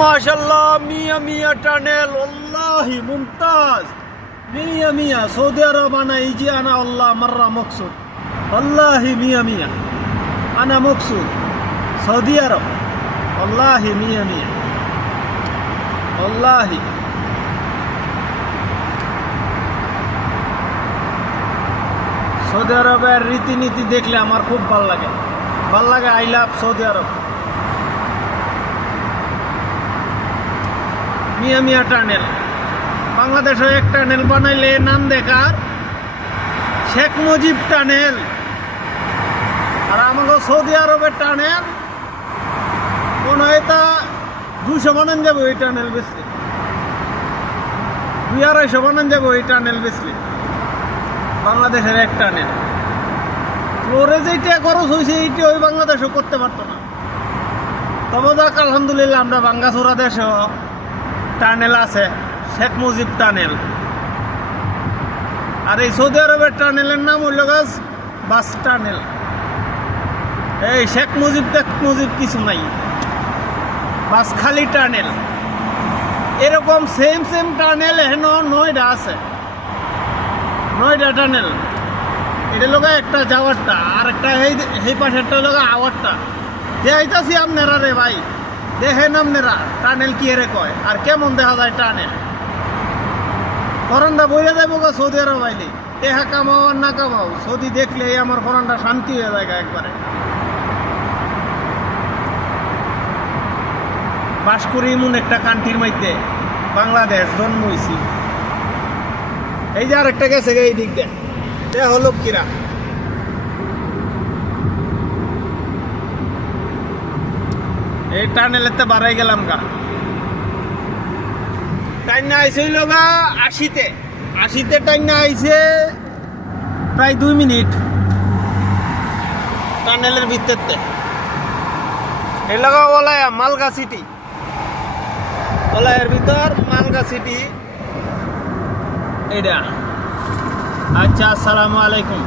মাশাআল্লাহ, মিয়া মিয়া টানেল ওয়াল্লাহি মুমতাজ। মিয়া মিয়া সৌদি আরব আনা ইজি আনা আল্লাহ মাররা মকসুদ। ওয়াল্লাহি মিয়া মিয়া আনা মকসুদ সৌদি আরব। ওয়াল্লাহি মিয়া মিয়া ওয়াল্লাহি। সৌদি আরবের রীতিনীতি দেখলে আমার খুব ভালো লাগে। I love Saudi Arab. মিয়া মিয়া টানেল বাংলাদেশে এক টানেল বানাইলে নাম দেখার শেখ মুজিব টানেল। আর আমাকে সৌদি আরবের টানেল মনে হয় তা 200 বানান যাবো এই টানেল বেশি, 200-250 বানান যাবো এই টানেল বেশি। বাংলাদেশের এক টানেল ফ্লোরে যেটা খরচ হয়েছে এইটা ওই বাংলাদেশও করতে পারতো না। তবে যাক আলহামদুলিল্লাহ আমরা বাঙ্গাচোরা দেশেও টানেল আছে, শেখ মুজিব টানেল। আর এই সৌদি আরবের টানেলের নাম হইল গাছ বাস টানেল। এই শেখ মুজিব কিছু নাই, বাস খালি টানেল। এরকম সেম টানেল হেন 9টা আছে, 9টা টানেল। এটা লোক একটা যাওয়ারটা, আর একটা এই পাশেরটা লোক আওয়ারটা। দেখাইতাছি আপনারা রে ভাই, দেখেন আপনারা টানেল কি এরে কয় আর কেমন দেখা যায় টানেল। ফরানটা বইলে যাবো গা সৌদি আরব আইলে, দেখা কামাও আর না কামাও, সৌদি দেখলে আমার ফরানটা শান্তি হয়ে যায় একবারে। বাস করি এমন একটা কান্ট্রির মধ্যে বাংলাদেশ জন্ম হয়েছি। এই যে আরেকটা গেছে এই দিক দিয়ে, এটা হলো কিরা। এই টানেলেতে বাড়াই গেলাম গা। টাইনা আইসে হইল গা 80তে টাইনা আইসে প্রায় 2 মিনিট টানেলের ভিতরতে। এই লাগা ওলায়া মালগা সিটি, ওলায়ের ভিতর মালগা সিটি এটা। আচ্ছা, আসসালামু আলাইকুম।